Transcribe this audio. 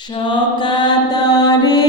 সকাতরে